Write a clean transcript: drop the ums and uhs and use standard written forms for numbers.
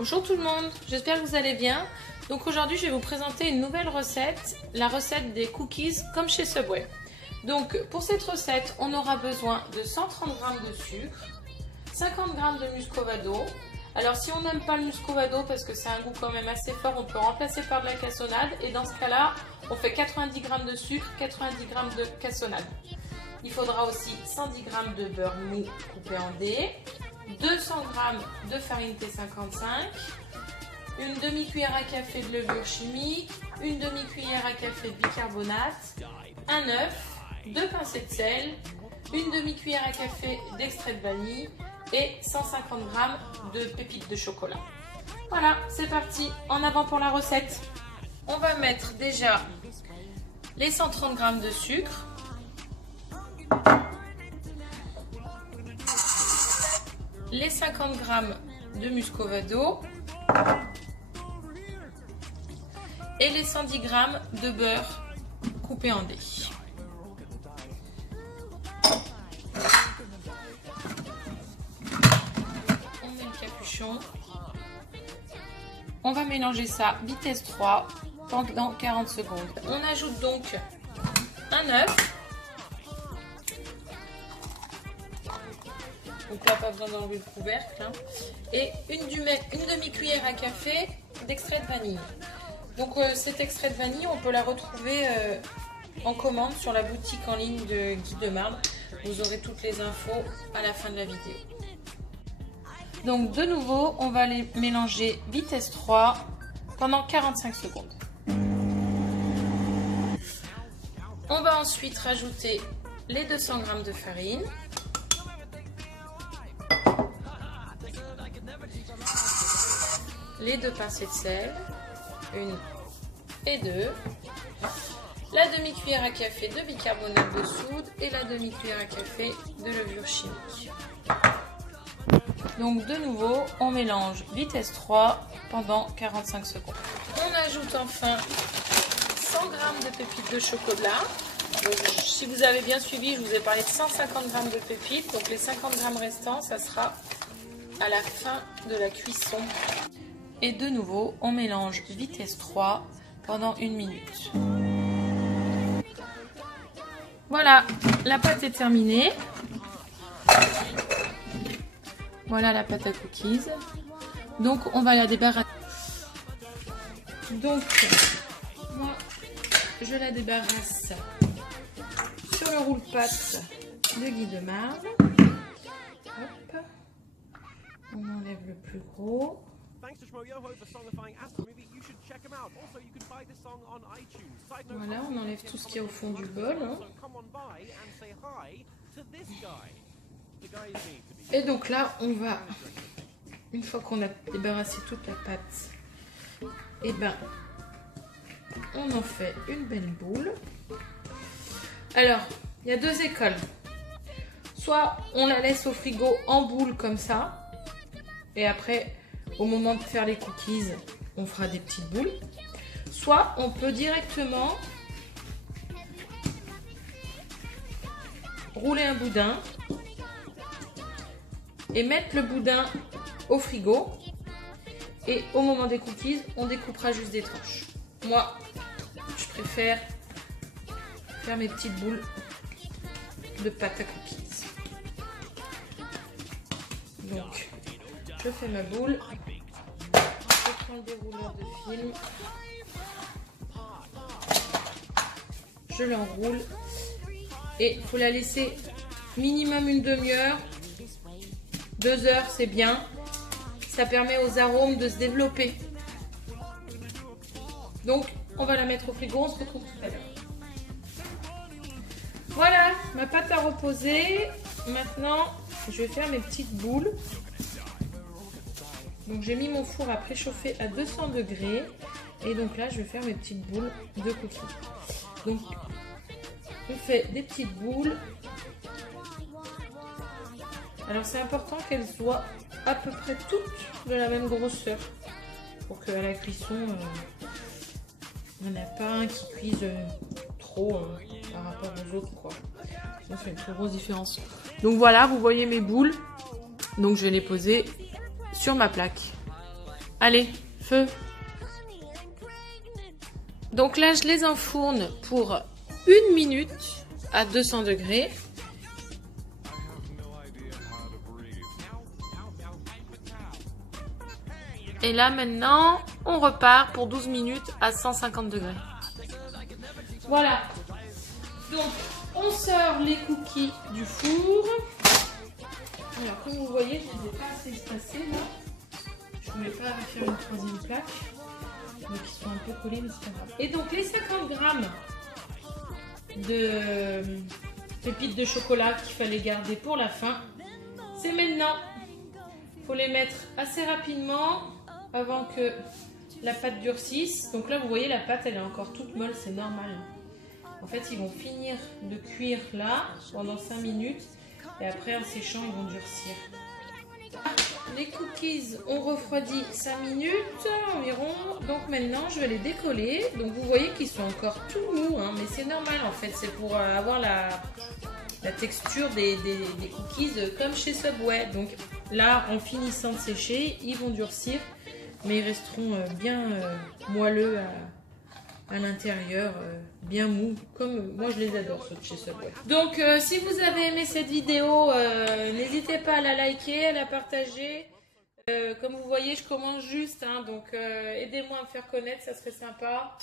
Bonjour tout le monde, j'espère que vous allez bien. Donc aujourd'hui je vais vous présenter une nouvelle recette, la recette des cookies comme chez Subway. Donc pour cette recette on aura besoin de 130 g de sucre, 50 g de muscovado. Alors si on n'aime pas le muscovado parce que c'est un goût quand même assez fort, on peut remplacer par de la cassonade et dans ce cas là on fait 90 g de sucre, 90 g de cassonade. Il faudra aussi 110 g de beurre mou coupé en dés, 200 g de farine T55, une demi-cuillère à café de levure chimique, une demi-cuillère à café de bicarbonate, un œuf, 2 pincées de sel, une demi-cuillère à café d'extrait de vanille et 150 g de pépites de chocolat. Voilà, c'est parti, en avant pour la recette. On va mettre déjà les 130 g de sucre, les 50 g de muscovado et les 110 g de beurre coupé en dés. On met le capuchon. On va mélanger ça vitesse 3 pendant 40 secondes. On ajoute donc un œuf. Donc là, pas besoin d'enlever le couvercle. Hein. Et une demi-cuillère à café d'extrait de vanille. Donc cet extrait de vanille, on peut la retrouver en commande sur la boutique en ligne de Guy de Marbre. Vous aurez toutes les infos à la fin de la vidéo. Donc de nouveau, on va les mélanger vitesse 3 pendant 45 secondes. On va ensuite rajouter les 200 g de farine. Les 2 pincées de sel, 1 et 2, la demi-cuillère à café de bicarbonate de soude et la demi-cuillère à café de levure chimique. Donc de nouveau, on mélange vitesse 3 pendant 45 secondes. On ajoute enfin 100 g de pépites de chocolat. Donc, si vous avez bien suivi, je vous ai parlé de 150 g de pépites. Donc les 50 g restants, ça sera à la fin de la cuisson. Et de nouveau, on mélange vitesse 3 pendant 1 minute. Voilà, la pâte est terminée. Voilà la pâte à cookies. Donc, on va la débarrasser. Donc, moi, je la débarrasse sur le roule-pâte de Guy de Marbre. Hop. On enlève le plus gros. Voilà, on enlève tout ce qu'il y a au fond du bol. Hein. Et donc là, on va, une fois qu'on a débarrassé toute la pâte, et ben, on en fait une belle boule. Alors, il y a 2 écoles. Soit on la laisse au frigo en boule comme ça, et après, au moment de faire les cookies, on fera des petites boules. Soit on peut directement rouler un boudin et mettre le boudin au frigo. Et au moment des cookies, on découpera juste des tranches. Moi, je préfère faire mes petites boules de pâte à cookies. Donc, je fais ma boule. Je prends le dérouleur de film. Je l'enroule. Et il faut la laisser minimum une demi-heure. 2 heures, c'est bien. Ça permet aux arômes de se développer. Donc, on va la mettre au frigo. On se retrouve tout à l'heure. Voilà, ma pâte a reposé. Maintenant, je vais faire mes petites boules. Donc j'ai mis mon four à préchauffer à 200 degrés. Et donc là, je vais faire mes petites boules de cookies. Donc, on fait des petites boules. Alors c'est important qu'elles soient à peu près toutes de la même grosseur. Pour qu'à la cuisson, il n'y en a pas un qui cuise trop par rapport aux autres, quoi. Ça fait une très grosse différence. Donc voilà, vous voyez mes boules. Donc je vais les poser sur ma plaque. Allez, feu. Donc là, je les enfourne pour 1 minute à 200 degrés. Et là, maintenant, on repart pour 12 minutes à 150 degrés. Voilà. Donc, on sort les cookies du four. Alors, comme vous voyez, je ne les ai pas assez espacés là. Je ne voulais pas faire une troisième plaque. Donc, ils sont un peu collés, mais c'est pas grave. Et donc, les 50 grammes de pépites de chocolat qu'il fallait garder pour la fin, c'est maintenant. Il faut les mettre assez rapidement avant que la pâte durcisse. Donc là, vous voyez, la pâte, elle est encore toute molle, c'est normal. En fait, ils vont finir de cuire là pendant 5 minutes et après, en séchant, ils vont durcir. Les cookies ont refroidi 5 minutes environ. Donc maintenant, je vais les décoller. Donc vous voyez qu'ils sont encore tout mous, hein, mais c'est normal en fait. C'est pour avoir la texture des cookies comme chez Subway. Donc là, en finissant de sécher, ils vont durcir, mais ils resteront bien moelleux à l'intérieur, bien mou, comme moi je les adore ceux de chez Subway. Donc si vous avez aimé cette vidéo, n'hésitez pas à la liker, à la partager. Comme vous voyez, je commence juste, hein, donc aidez-moi à me faire connaître, ça serait sympa.